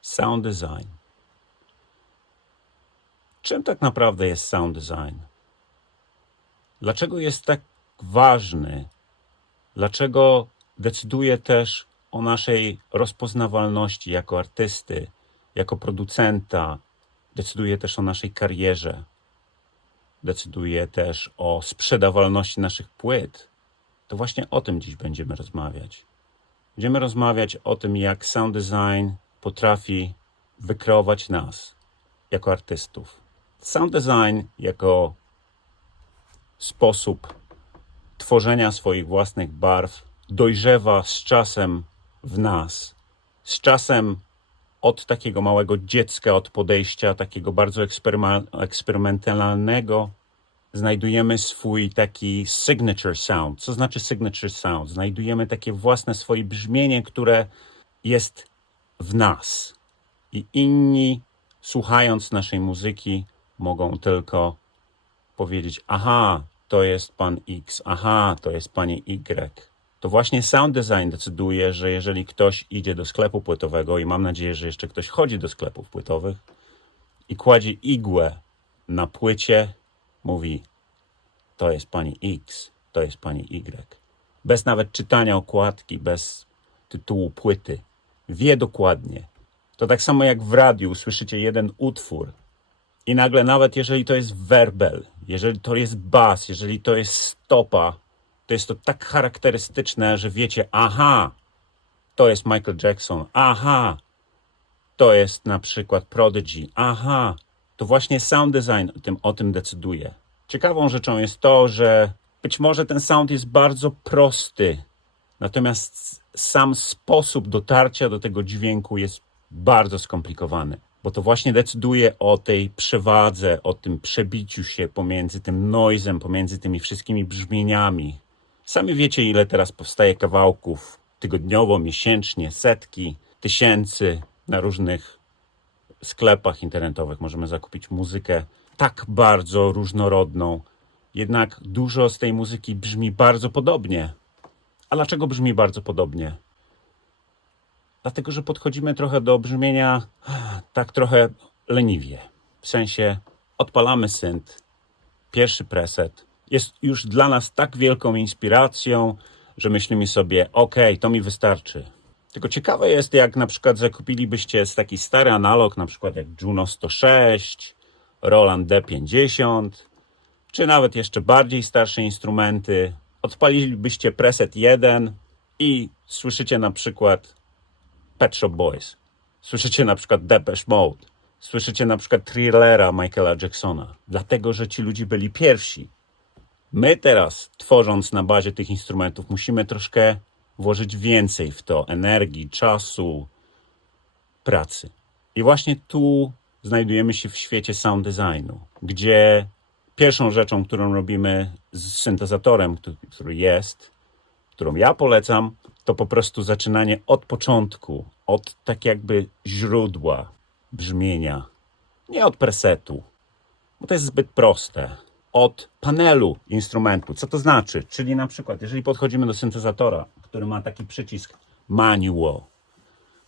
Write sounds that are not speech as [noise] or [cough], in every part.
Sound design. Czym tak naprawdę jest sound design? Dlaczego jest tak ważny? Dlaczego decyduje też o naszej rozpoznawalności jako artysty, jako producenta? Decyduje też o naszej karierze. Decyduje też o sprzedawalności naszych płyt. To właśnie o tym dziś będziemy rozmawiać. Będziemy rozmawiać o tym, jak sound design potrafi wykreować nas jako artystów. Sound design jako sposób tworzenia swoich własnych barw dojrzewa z czasem w nas. Z czasem od takiego małego dziecka, od podejścia takiego bardzo eksperymentalnego, znajdujemy swój taki signature sound. Co znaczy signature sound? Znajdujemy takie własne swoje brzmienie, które jest w nas. I inni, słuchając naszej muzyki, mogą tylko powiedzieć: Aha, to jest pan X, aha, to jest pani Y. To właśnie sound design decyduje, że jeżeli ktoś idzie do sklepu płytowego, i mam nadzieję, że jeszcze ktoś chodzi do sklepów płytowych, i kładzie igłę na płycie, mówi: To jest pani X, to jest pani Y. Bez nawet czytania okładki, bez tytułu płyty. Wie dokładnie. To tak samo jak w radiu słyszycie jeden utwór, i nagle, nawet jeżeli to jest werbel, jeżeli to jest bas, jeżeli to jest stopa, to jest to tak charakterystyczne, że wiecie, aha, to jest Michael Jackson, aha, to jest na przykład Prodigy, aha, to właśnie sound design o tym, o tym decyduje. Ciekawą rzeczą jest to, że być może ten sound jest bardzo prosty, natomiast sam sposób dotarcia do tego dźwięku jest bardzo skomplikowany, bo to właśnie decyduje o tej przewadze, o tym przebiciu się pomiędzy tym noizem, pomiędzy tymi wszystkimi brzmieniami. Sami wiecie, ile teraz powstaje kawałków tygodniowo, miesięcznie, setki, tysięcy na różnych sklepach internetowych. Możemy zakupić muzykę tak bardzo różnorodną, jednak dużo z tej muzyki brzmi bardzo podobnie. A dlaczego brzmi bardzo podobnie? Dlatego, że podchodzimy trochę do brzmienia tak trochę leniwie. W sensie odpalamy synth, pierwszy preset jest już dla nas tak wielką inspiracją, że myślimy sobie, ok, to mi wystarczy. Tylko ciekawe jest, jak na przykład zakupilibyście taki stary analog, na przykład jak Juno 106, Roland D50, czy nawet jeszcze bardziej starsze instrumenty. Odpalilibyście preset 1 i słyszycie na przykład Pet Shop Boys. Słyszycie na przykład Depeche Mode. Słyszycie na przykład Thrillera Michaela Jacksona. Dlatego, że ci ludzie byli pierwsi. My teraz, tworząc na bazie tych instrumentów, musimy troszkę włożyć więcej w to energii, czasu, pracy. I właśnie tu znajdujemy się w świecie sound designu, gdzie pierwszą rzeczą, którą robimy z syntezatorem, który- jest, którą ja polecam, to po prostu zaczynanie od początku, od tak jakby źródła brzmienia, nie od presetu, bo to jest zbyt proste. Od panelu instrumentu. Co to znaczy? Czyli na przykład, jeżeli podchodzimy do syntezatora, który ma taki przycisk manual,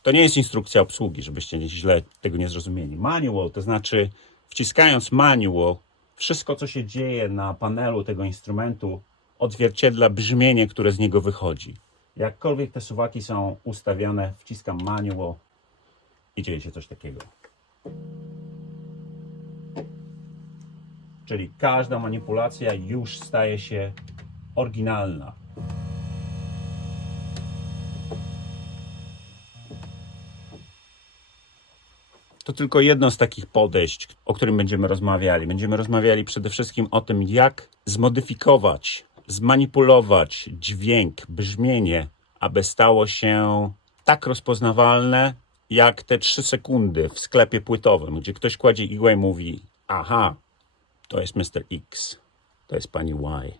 to nie jest instrukcja obsługi, żebyście źle tego nie zrozumieli. Manual to znaczy, wciskając manual, wszystko co się dzieje na panelu tego instrumentu odzwierciedla brzmienie, które z niego wychodzi. Jakkolwiek te suwaki są ustawione, wciskam manual i dzieje się coś takiego. Czyli każda manipulacja już staje się oryginalna. To tylko jedno z takich podejść, o którym będziemy rozmawiali. Będziemy rozmawiali przede wszystkim o tym, jak zmodyfikować, zmanipulować dźwięk, brzmienie, aby stało się tak rozpoznawalne, jak te 3 sekundy w sklepie płytowym, gdzie ktoś kładzie igłę i mówi: Aha, to jest Mr. X, to jest pani Y.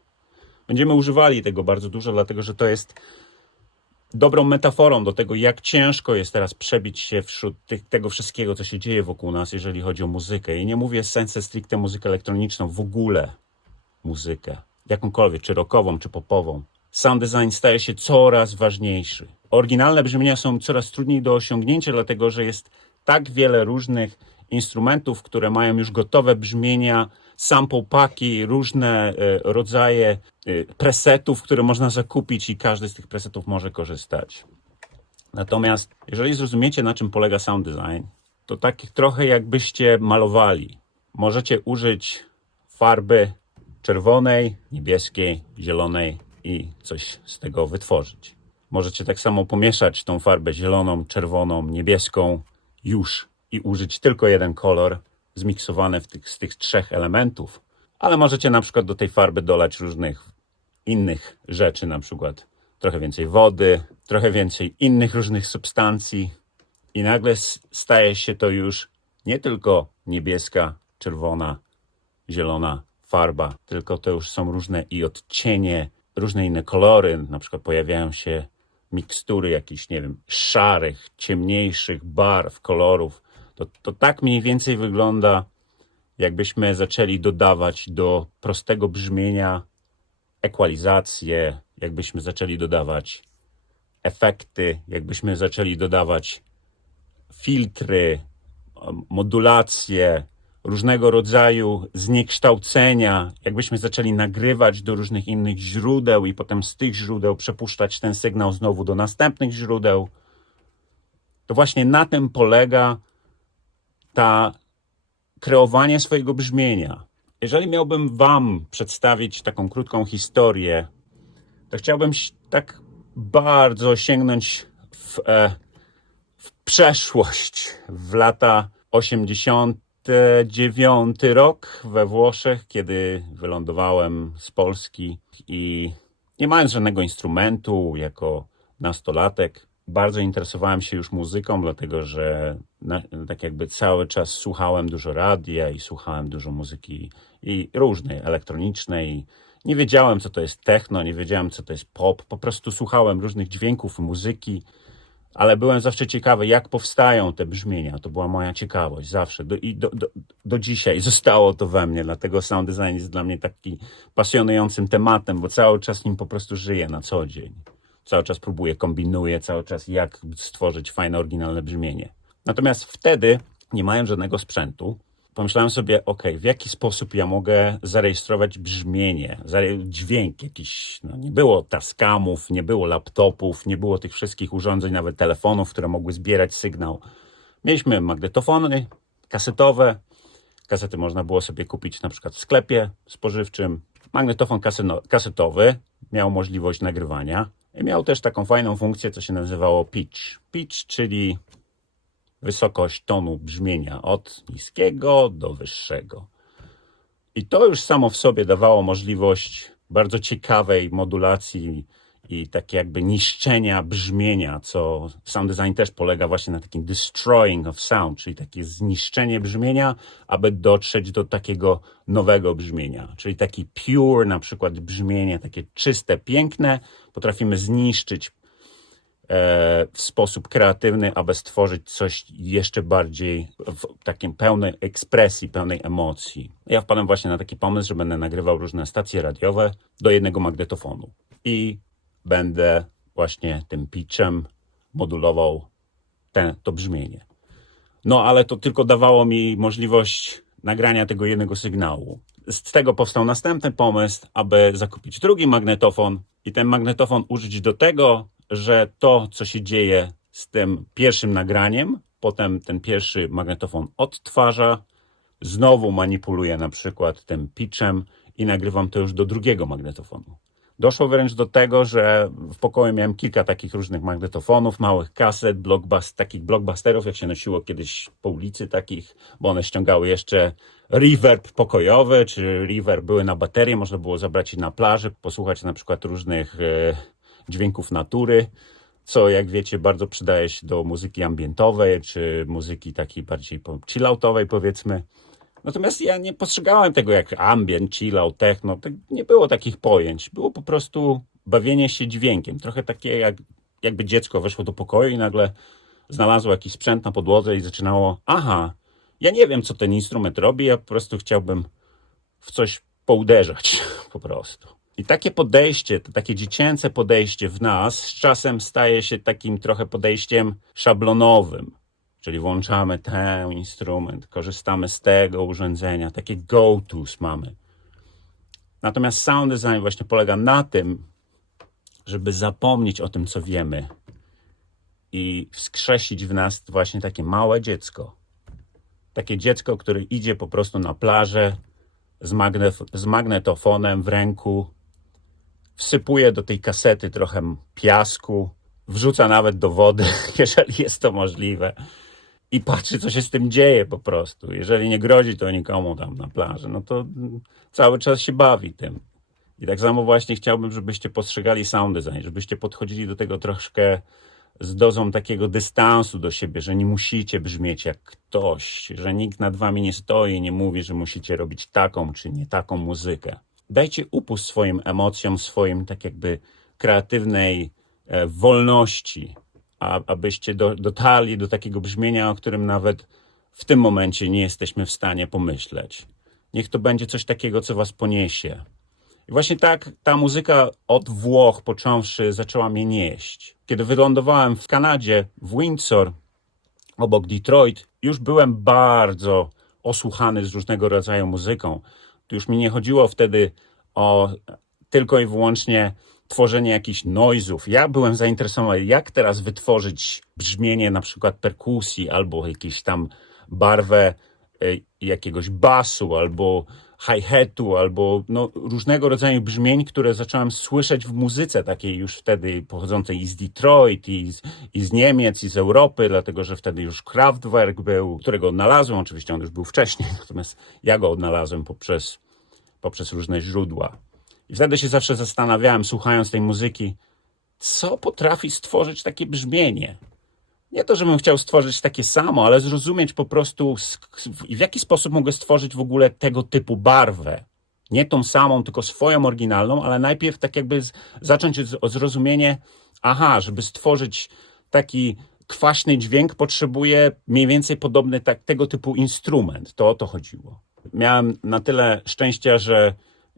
Będziemy używali tego bardzo dużo, dlatego że to jest dobrą metaforą do tego, jak ciężko jest teraz przebić się wśród tych, tego wszystkiego, co się dzieje wokół nas, jeżeli chodzi o muzykę. I nie mówię sensu stricte muzykę elektroniczną, w ogóle muzykę, jakąkolwiek, czy rockową, czy popową. Sound design staje się coraz ważniejszy. Oryginalne brzmienia są coraz trudniej do osiągnięcia, dlatego że jest tak wiele różnych instrumentów, które mają już gotowe brzmienia, sample paki, różne e, rodzaje e, presetów, które można zakupić i każdy z tych presetów może korzystać. Natomiast jeżeli zrozumiecie, na czym polega sound design, to tak trochę jakbyście malowali. Możecie użyć farby czerwonej, niebieskiej, zielonej i coś z tego wytworzyć. Możecie tak samo pomieszać tą farbę zieloną, czerwoną, niebieską już i użyć tylko jeden kolor zmiksowany tych, z tych trzech elementów. Ale możecie na przykład do tej farby dolać różnych innych rzeczy, na przykład trochę więcej wody, trochę więcej innych różnych substancji i nagle staje się to już nie tylko niebieska, czerwona, zielona farba, tylko to już są różne i odcienie, różne inne kolory, na przykład pojawiają się mikstury jakichś, nie wiem, szarych, ciemniejszych barw, kolorów. To, to tak mniej więcej wygląda, jakbyśmy zaczęli dodawać do prostego brzmienia ekwalizację, jakbyśmy zaczęli dodawać efekty, jakbyśmy zaczęli dodawać filtry, modulacje, różnego rodzaju zniekształcenia, jakbyśmy zaczęli nagrywać do różnych innych źródeł i potem z tych źródeł przepuszczać ten sygnał znowu do następnych źródeł, to właśnie na tym polega ta kreowanie swojego brzmienia. Jeżeli miałbym Wam przedstawić taką krótką historię, to chciałbym tak bardzo sięgnąć w, e, w przeszłość, w lata 89 rok we Włoszech, kiedy wylądowałem z Polski i nie mając żadnego instrumentu jako nastolatek, bardzo interesowałem się już muzyką, dlatego że na, tak jakby cały czas słuchałem dużo radia i słuchałem dużo muzyki i różnej, elektronicznej. Nie wiedziałem, co to jest techno, nie wiedziałem, co to jest pop. Po prostu słuchałem różnych dźwięków muzyki, ale byłem zawsze ciekawy, jak powstają te brzmienia. To była moja ciekawość zawsze. Do, I do, do, do dzisiaj zostało to we mnie, dlatego sound design jest dla mnie taki pasjonującym tematem, bo cały czas nim po prostu żyję na co dzień. Cały czas próbuję, kombinuję, cały czas jak stworzyć fajne, oryginalne brzmienie. Natomiast wtedy, nie mając żadnego sprzętu, pomyślałem sobie, ok, w jaki sposób ja mogę zarejestrować brzmienie, dźwięk jakiś. No, nie było taskamów, nie było laptopów, nie było tych wszystkich urządzeń, nawet telefonów, które mogły zbierać sygnał. Mieliśmy magnetofony kasetowe. Kasety można było sobie kupić na przykład w sklepie spożywczym. Magnetofon kasetowy miał możliwość nagrywania i miał też taką fajną funkcję, co się nazywało pitch. Pitch, czyli wysokość tonu brzmienia od niskiego do wyższego. I to już samo w sobie dawało możliwość bardzo ciekawej modulacji i tak jakby niszczenia brzmienia, co sound design też polega właśnie na takim destroying of sound, czyli takie zniszczenie brzmienia, aby dotrzeć do takiego nowego brzmienia. Czyli taki pure na przykład brzmienie, takie czyste, piękne, potrafimy zniszczyć w sposób kreatywny, aby stworzyć coś jeszcze bardziej w takim pełnej ekspresji, pełnej emocji. Ja wpadłem właśnie na taki pomysł, że będę nagrywał różne stacje radiowe do jednego magnetofonu i będę właśnie tym pitchem modulował te, to brzmienie. No ale to tylko dawało mi możliwość nagrania tego jednego sygnału. Z tego powstał następny pomysł, aby zakupić drugi magnetofon i ten magnetofon użyć do tego, że to, co się dzieje z tym pierwszym nagraniem, potem ten pierwszy magnetofon odtwarza, znowu manipuluję na przykład tym pitchem i nagrywam to już do drugiego magnetofonu. Doszło wręcz do tego, że w pokoju miałem kilka takich różnych magnetofonów, małych kaset, blockbust, takich blockbusterów, jak się nosiło kiedyś po ulicy takich, bo one ściągały jeszcze reverb pokojowy, czy reverb były na baterię, można było zabrać je na plaży, posłuchać na przykład różnych e, dźwięków natury, co jak wiecie bardzo przydaje się do muzyki ambientowej, czy muzyki takiej bardziej chilloutowej powiedzmy. Natomiast ja nie postrzegałem tego jak ambient, chillout, techno. To nie było takich pojęć. Było po prostu bawienie się dźwiękiem. Trochę takie jak, jakby dziecko weszło do pokoju i nagle znalazło jakiś sprzęt na podłodze i zaczynało, aha, ja nie wiem co ten instrument robi, ja po prostu chciałbym w coś pouderzać [laughs] po prostu. I takie podejście, to takie dziecięce podejście w nas z czasem staje się takim trochę podejściem szablonowym. Czyli włączamy ten instrument, korzystamy z tego urządzenia, takie go-tos mamy. Natomiast sound design właśnie polega na tym, żeby zapomnieć o tym, co wiemy i wskrzesić w nas właśnie takie małe dziecko. Takie dziecko, które idzie po prostu na plażę z, magne- z magnetofonem w ręku, wsypuje do tej kasety trochę piasku, wrzuca nawet do wody, [laughs] jeżeli jest to możliwe. I patrzy, co się z tym dzieje po prostu. Jeżeli nie grozi to nikomu tam na plaży, no to cały czas się bawi tym. I tak samo właśnie chciałbym, żebyście postrzegali sound design, żebyście podchodzili do tego troszkę z dozą takiego dystansu do siebie, że nie musicie brzmieć jak ktoś, że nikt nad wami nie stoi i nie mówi, że musicie robić taką czy nie taką muzykę. Dajcie upust swoim emocjom, swoim tak jakby kreatywnej e, wolności, abyście do, dotarli do takiego brzmienia, o którym nawet w tym momencie nie jesteśmy w stanie pomyśleć. Niech to będzie coś takiego, co was poniesie. I właśnie tak ta muzyka od Włoch począwszy zaczęła mnie nieść. Kiedy wylądowałem w Kanadzie, w Windsor, obok Detroit, już byłem bardzo osłuchany z różnego rodzaju muzyką. Już mi nie chodziło wtedy o tylko i wyłącznie tworzenie jakichś noizów. Ja byłem zainteresowany, jak teraz wytworzyć brzmienie na przykład perkusji albo jakieś tam barwę y, jakiegoś basu albo hi-hatu albo no, różnego rodzaju brzmień, które zacząłem słyszeć w muzyce takiej już wtedy pochodzącej i z Detroit, i z, i z Niemiec, i z Europy, dlatego że wtedy już Kraftwerk był, którego odnalazłem, oczywiście on już był wcześniej, [laughs] natomiast ja go odnalazłem poprzez, poprzez różne źródła. I wtedy się zawsze zastanawiałem, słuchając tej muzyki, co potrafi stworzyć takie brzmienie. Nie to, żebym chciał stworzyć takie samo, ale zrozumieć po prostu, w jaki sposób mogę stworzyć w ogóle tego typu barwę. Nie tą samą, tylko swoją oryginalną, ale najpierw tak jakby z, zacząć o zrozumienie, aha, żeby stworzyć taki kwaśny dźwięk, potrzebuję mniej więcej podobny tak, tego typu instrument. To o to chodziło. Miałem na tyle szczęścia, że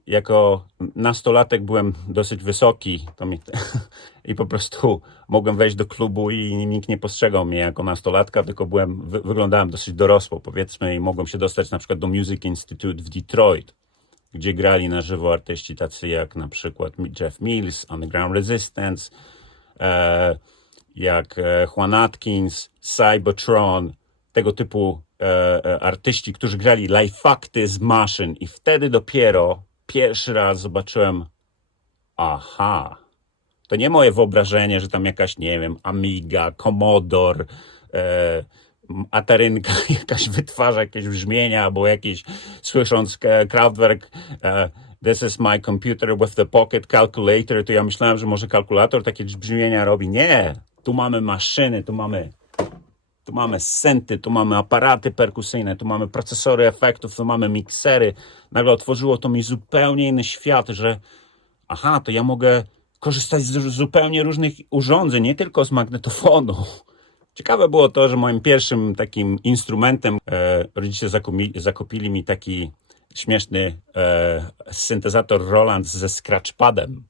jako nastolatek byłem dosyć wysoki [laughs] i po prostu mogłem wejść do klubu i nikt nie postrzegał mnie jako nastolatka, tylko byłem, wy, wyglądałem dosyć dorosło powiedzmy i mogłem się dostać na przykład do Music Institute w Detroit, gdzie grali na żywo artyści tacy jak na przykład Jeff Mills, Underground Resistance, e, jak e, Juan Atkins, Cybertron, tego typu e artyści, którzy grali live fakty z maszyn i wtedy dopiero pierwszy raz zobaczyłem, aha, to nie moje wyobrażenie, że tam jakaś, nie wiem, Amiga, Commodore, e, Atarynka [laughs] jakaś wytwarza jakieś brzmienia, albo jakieś, słysząc e, Kraftwerk, e, this is my computer with the pocket calculator, to ja myślałem, że może kalkulator takie brzmienia robi. Nie, tu mamy maszyny, tu mamy tu mamy senty, tu mamy aparaty perkusyjne, tu mamy procesory efektów, tu mamy miksery. Nagle otworzyło to mi zupełnie inny świat, że aha, to ja mogę korzystać z zupełnie różnych urządzeń, nie tylko z magnetofonu. Ciekawe było to, że moim pierwszym takim instrumentem e, rodzice zakupili, zakupili mi taki śmieszny e, syntezator Roland ze scratchpadem.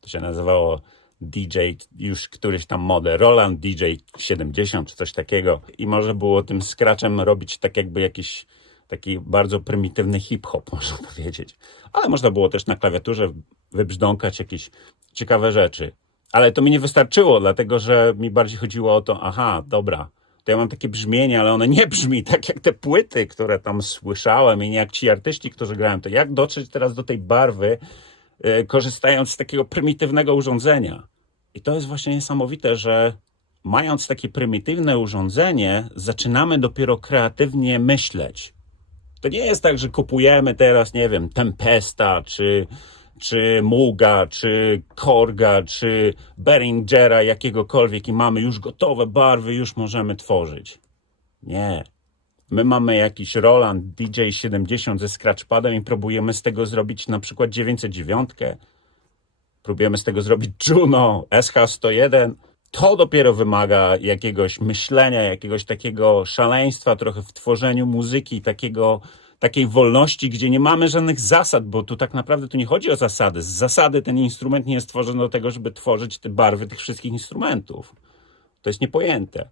To się nazywało DJ, już któryś tam model, Roland DJ 70 czy coś takiego. I może było tym scratchem robić tak jakby jakiś taki bardzo prymitywny hip-hop, [laughs] można powiedzieć. Ale można było też na klawiaturze wybrzdąkać jakieś ciekawe rzeczy. Ale to mi nie wystarczyło, dlatego że mi bardziej chodziło o to, aha, dobra, to ja mam takie brzmienie, ale one nie brzmi [laughs] tak jak te płyty, które tam słyszałem i nie jak ci artyści, którzy grają. To jak dotrzeć teraz do tej barwy, korzystając z takiego prymitywnego urządzenia? I to jest właśnie niesamowite, że mając takie prymitywne urządzenie, zaczynamy dopiero kreatywnie myśleć. To nie jest tak, że kupujemy teraz, nie wiem, Tempesta, czy, czy Muga, czy Korga, czy Behringera, jakiegokolwiek i mamy już gotowe barwy, już możemy tworzyć. Nie. My mamy jakiś Roland DJ70 ze scratchpadem i próbujemy z tego zrobić na przykład 909. Próbujemy z tego zrobić Juno, SH101 to dopiero wymaga jakiegoś myślenia, jakiegoś takiego szaleństwa trochę w tworzeniu muzyki, takiego, takiej wolności, gdzie nie mamy żadnych zasad, bo tu tak naprawdę tu nie chodzi o zasady. Z zasady ten instrument nie jest stworzony do tego, żeby tworzyć te barwy tych wszystkich instrumentów. To jest niepojęte.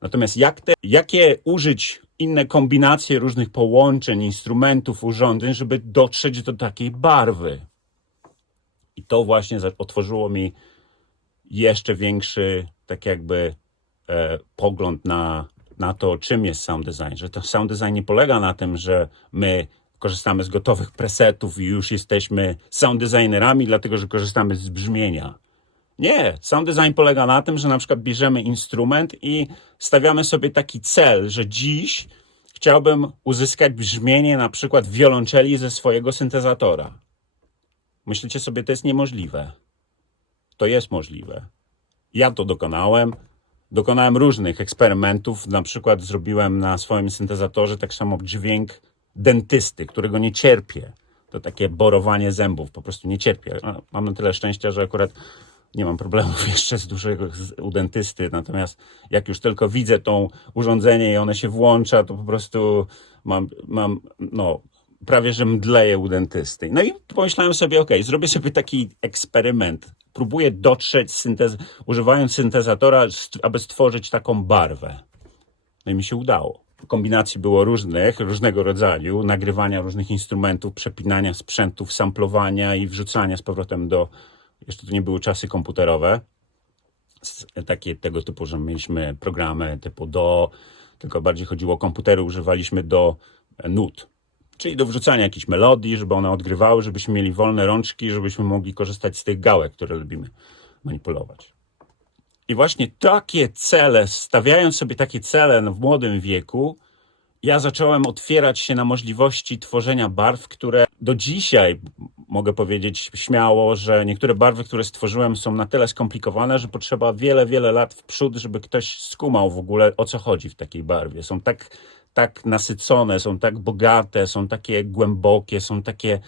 Natomiast jak te, jakie użyć inne kombinacje różnych połączeń, instrumentów, urządzeń, żeby dotrzeć do takiej barwy? I to właśnie otworzyło mi jeszcze większy, tak jakby, e, pogląd na, na to, czym jest sound design. Że to sound design nie polega na tym, że my korzystamy z gotowych presetów i już jesteśmy sound designerami, dlatego że korzystamy z brzmienia. Nie, sound design polega na tym, że na przykład bierzemy instrument i stawiamy sobie taki cel, że dziś chciałbym uzyskać brzmienie na przykład wiolonczeli ze swojego syntezatora. Myślicie sobie, to jest niemożliwe. To jest możliwe. Ja to dokonałem. Dokonałem różnych eksperymentów. Na przykład zrobiłem na swoim syntezatorze tak samo dźwięk dentysty, którego nie cierpię. To takie borowanie zębów, po prostu nie cierpię. Mam na tyle szczęścia, że akurat nie mam problemów [laughs] jeszcze z dużego z, u dentysty. Natomiast jak już tylko widzę to urządzenie i one się włącza, to po prostu mam, mam no, prawie że mdleję u dentysty. No i pomyślałem sobie, ok, zrobię sobie taki eksperyment. Próbuję dotrzeć, syntez- używając syntezatora, st- aby stworzyć taką barwę. No i mi się udało. Kombinacji było różnych, różnego rodzaju, nagrywania różnych instrumentów, przepinania sprzętów, samplowania i wrzucania z powrotem do. Jeszcze to nie były czasy komputerowe. Takie tego typu, że mieliśmy programy typu do, tylko bardziej chodziło o komputery, używaliśmy do e, nut. Czyli do wrzucania jakichś melodii, żeby one odgrywały, żebyśmy mieli wolne rączki, żebyśmy mogli korzystać z tych gałek, które lubimy manipulować. I właśnie takie cele, stawiając sobie takie cele w młodym wieku, ja zacząłem otwierać się na możliwości tworzenia barw, które do dzisiaj mogę powiedzieć śmiało, że niektóre barwy, które stworzyłem, są na tyle skomplikowane, że potrzeba wiele, wiele lat w przód, żeby ktoś skumał w ogóle o co chodzi w takiej barwie. Są tak, tak nasycone, są tak bogate, są takie głębokie, są takie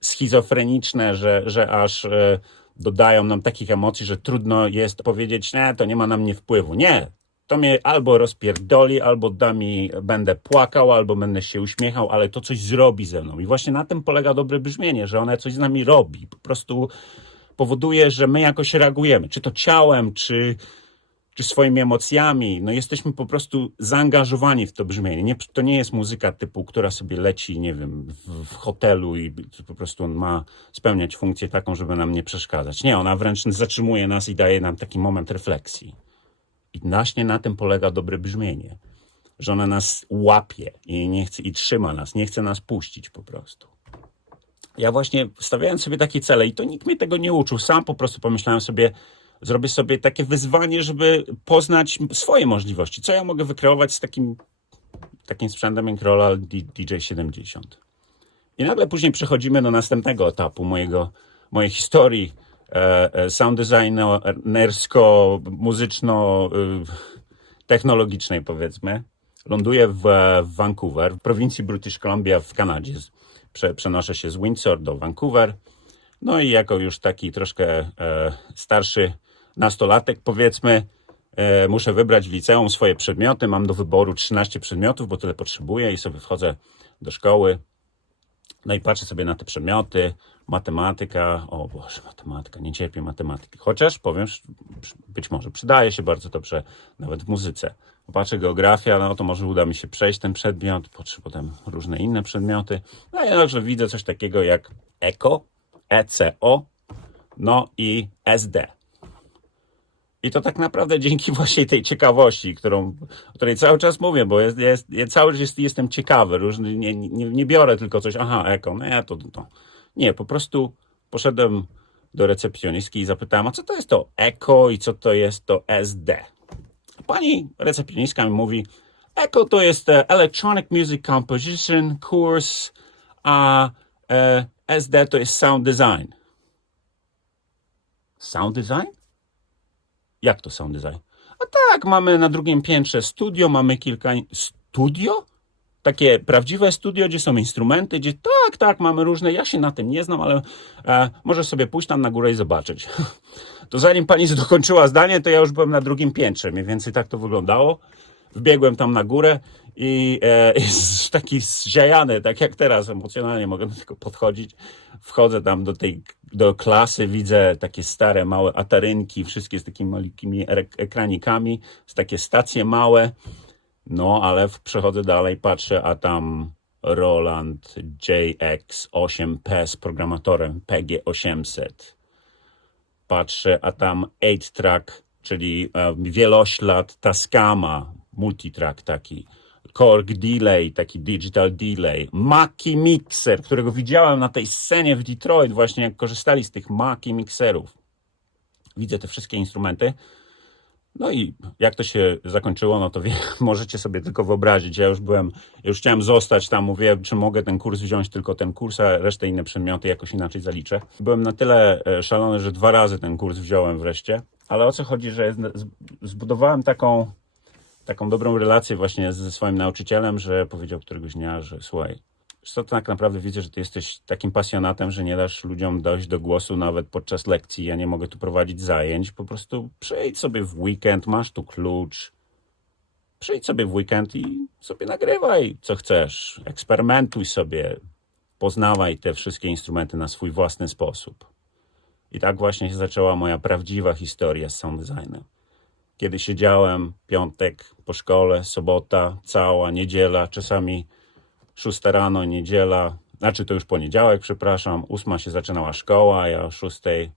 schizofreniczne, że, że aż e, dodają nam takich emocji, że trudno jest powiedzieć, nie, to nie ma na mnie wpływu. Nie, to mnie albo rozpierdoli, albo da mi, będę płakał, albo będę się uśmiechał, ale to coś zrobi ze mną. I właśnie na tym polega dobre brzmienie, że one coś z nami robi. Po prostu powoduje, że my jakoś reagujemy, czy to ciałem, czy, czy swoimi emocjami. No jesteśmy po prostu zaangażowani w to brzmienie. Nie, to nie jest muzyka typu, która sobie leci, nie wiem, w, w hotelu i po prostu on ma spełniać funkcję taką, żeby nam nie przeszkadzać. Nie, ona wręcz zatrzymuje nas i daje nam taki moment refleksji. I właśnie na tym polega dobre brzmienie. Że ona nas łapie i nie chce, i trzyma nas, nie chce nas puścić po prostu. Ja właśnie stawiając sobie takie cele i to nikt mnie tego nie uczył, sam po prostu pomyślałem sobie, zrobię sobie takie wyzwanie, żeby poznać swoje możliwości. Co ja mogę wykreować z takim, takim sprzętem jak Roland DJ70. I nagle później przechodzimy do następnego etapu mojego, mojej historii e, e, sound designersko-muzyczno-technologicznej, powiedzmy. Ląduję w, Vancouver, w prowincji British Columbia w Kanadzie. Prze, przenoszę się z Windsor do Vancouver. No i jako już taki troszkę e, starszy nastolatek, powiedzmy, e, muszę wybrać w liceum swoje przedmioty. Mam do wyboru 13 przedmiotów, bo tyle potrzebuję i sobie wchodzę do szkoły. No i patrzę sobie na te przedmioty. Matematyka, o Boże, matematyka, nie cierpię matematyki. Chociaż powiem, być może przydaje się bardzo dobrze nawet w muzyce. Popatrzę geografia, no to może uda mi się przejść ten przedmiot, potem różne inne przedmioty. No i także widzę coś takiego jak ECO, ECO, no i SD. I to tak naprawdę dzięki [laughs] właśnie tej ciekawości, którą, o której cały czas mówię, bo jest, jest, ja cały czas jest, jestem ciekawy, różny, nie, nie, nie biorę tylko coś, aha, eko, nie, to, to, to. Nie, po prostu poszedłem do recepcjonistki i zapytałem, a co to jest to eko i co to jest to SD? Pani recepcjonistka mi mówi, eko to jest e, Electronic Music Composition Course, a e, SD to jest Sound Design. Sound Design? Jak to sound design? A tak, mamy na drugim piętrze studio, mamy kilka. Studio? Takie prawdziwe studio, gdzie są instrumenty, gdzie tak, tak, mamy różne. Ja się na tym nie znam, ale e, może sobie pójść tam na górę i zobaczyć. [laughs] To zanim pani dokończyła zdanie, to ja już byłem na drugim piętrze. Mniej więcej tak to wyglądało. Wbiegłem tam na górę i, e, [laughs] z- taki zziajany, tak jak teraz, emocjonalnie mogę do tego podchodzić. Wchodzę tam do tej do klasy, widzę takie stare, małe atarynki, wszystkie z takimi malikimi ek- ekranikami, z takie stacje małe. No, ale przechodzę dalej, patrzę, a tam Roland JX8P z programatorem PG800 patrzę, a tam 8-track, czyli e, wieloślad Tascama, multitrack taki, Korg Delay, taki digital delay, Mackie Mixer, którego widziałem na tej scenie w Detroit, właśnie jak korzystali z tych Mackie Mixerów. Widzę te wszystkie instrumenty. No i jak to się zakończyło, no to wie, [laughs] możecie sobie tylko wyobrazić. Ja już byłem, już chciałem zostać tam, mówię, czy mogę ten kurs wziąć, tylko ten kurs, a resztę inne przedmioty jakoś inaczej zaliczę. Byłem na tyle e, szalony, że dwa razy ten kurs wziąłem wreszcie. Ale o co chodzi, że zbudowałem taką, taką dobrą relację właśnie ze swoim nauczycielem, że powiedział któregoś dnia, że słuchaj, co, to tak naprawdę widzę, że ty jesteś takim pasjonatem, że nie dasz ludziom dojść do głosu nawet podczas lekcji. Ja nie mogę tu prowadzić zajęć. Po prostu przyjdź sobie w weekend, masz tu klucz. Przyjdź sobie w weekend i sobie nagrywaj, co chcesz. Eksperymentuj sobie. Poznawaj te wszystkie instrumenty na swój własny sposób. I tak właśnie się zaczęła moja prawdziwa historia z sound designem. Kiedy siedziałem, piątek po szkole, sobota, cała niedziela, czasami szósta rano, niedziela, znaczy to już poniedziałek, przepraszam, ósma się zaczynała szkoła, ja o szóstej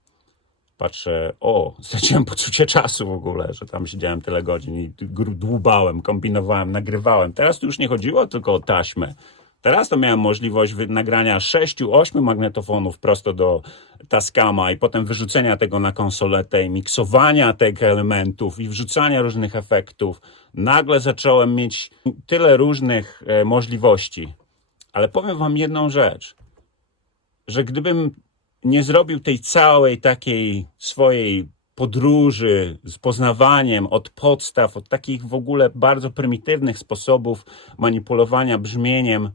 patrzę, o, [laughs] straciłem poczucie czasu w ogóle, że tam siedziałem tyle godzin i dłubałem, kombinowałem, nagrywałem. Teraz to już nie chodziło tylko o taśmę. Teraz to miałem możliwość nagrania sześciu, ośmiu magnetofonów prosto do Tascama i potem wyrzucenia tego na konsoletę i miksowania tych elementów i wrzucania różnych efektów. Nagle zacząłem mieć tyle różnych e, możliwości. Ale powiem wam jedną rzecz, że gdybym nie zrobił tej całej takiej swojej podróży z poznawaniem od podstaw, od takich w ogóle bardzo prymitywnych sposobów manipulowania brzmieniem,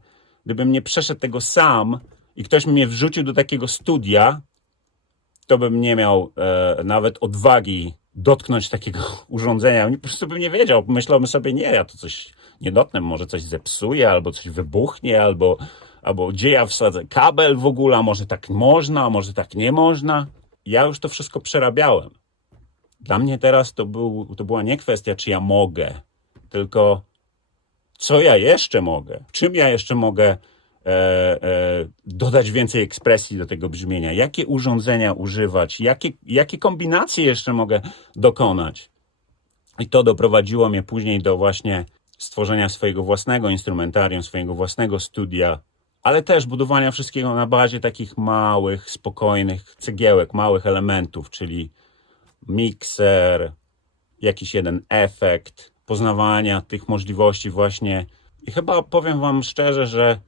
gdybym nie przeszedł tego sam i ktoś mnie wrzucił do takiego studia, to bym nie miał e, nawet odwagi dotknąć takiego [laughs] urządzenia. Po prostu bym nie wiedział. Myślałbym sobie, nie, ja to coś nie dotknę, może coś zepsuję, albo coś wybuchnie, albo, albo gdzie ja wsadzę kabel w ogóle, a może tak można, a może tak nie można. Ja już to wszystko przerabiałem. Dla mnie teraz to, był, to była nie kwestia, czy ja mogę, tylko co ja jeszcze mogę, czym ja jeszcze mogę dodać więcej ekspresji do tego brzmienia, jakie urządzenia używać, jakie, jakie kombinacje jeszcze mogę dokonać. I to doprowadziło mnie później do właśnie stworzenia swojego własnego instrumentarium, swojego własnego studia, ale też budowania wszystkiego na bazie takich małych, spokojnych cegiełek, małych elementów, czyli mikser, jakiś jeden efekt, poznawania tych możliwości właśnie. I chyba powiem Wam szczerze, że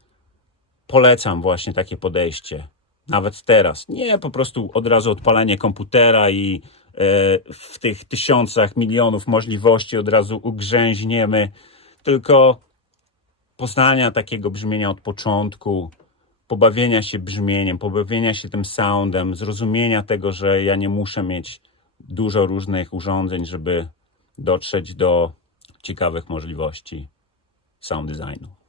polecam właśnie takie podejście. Nawet teraz. Nie po prostu od razu odpalenie komputera i e, w tych tysiącach, milionów możliwości od razu ugrzęźniemy, tylko poznania takiego brzmienia od początku, pobawienia się brzmieniem, pobawienia się tym soundem, zrozumienia tego, że ja nie muszę mieć dużo różnych urządzeń, żeby dotrzeć do ciekawych możliwości sound designu.